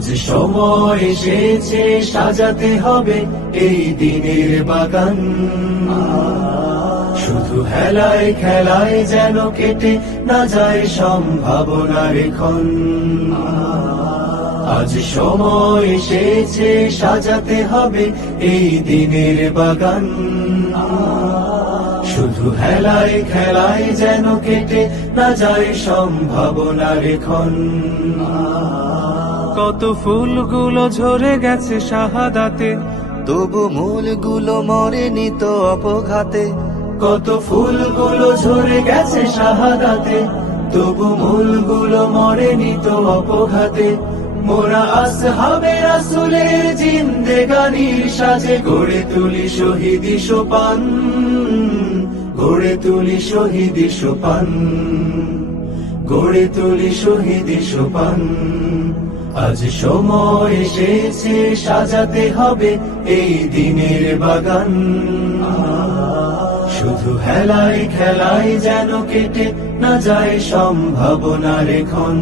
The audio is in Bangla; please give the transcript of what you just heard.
আজ সময় এসেছে সাজাতে হবে এই দিনের বাগান। শুধু হেলায় খেলায় যেন কেটে না যায় সম্ভাবনার ক্ষণ। আজ সময় এসেছে সাজাতে হবে এই দিনের বাগান। শুধু হেলায় খেলায় যেন কেটে না যায় সম্ভাবনার ক্ষণ। কত ফুলগুলো ঝরে গেছে শাহাদাতে, তবু মূলগুলো মরেনি তো অপঘাতে। কত ফুলগুলো ঝরে গেছে শাহাদাতে, তবু মূলগুলো মরেনি তো অপঘাতে। মোরা আসহাবে রাসূলের জিন্দেগানির সাজে গড়ে তুলি শহীদি সোপান, গড়ে তুলি শহীদি সোপান, গড়ে তুলি শহীদি সোপান। আজ সময় এসেছে সাজাতে হবে এই দিনের বাগান। শুধু হেলায় খেলায় যেন কেটে না যায় সম্ভাবনার ক্ষণ।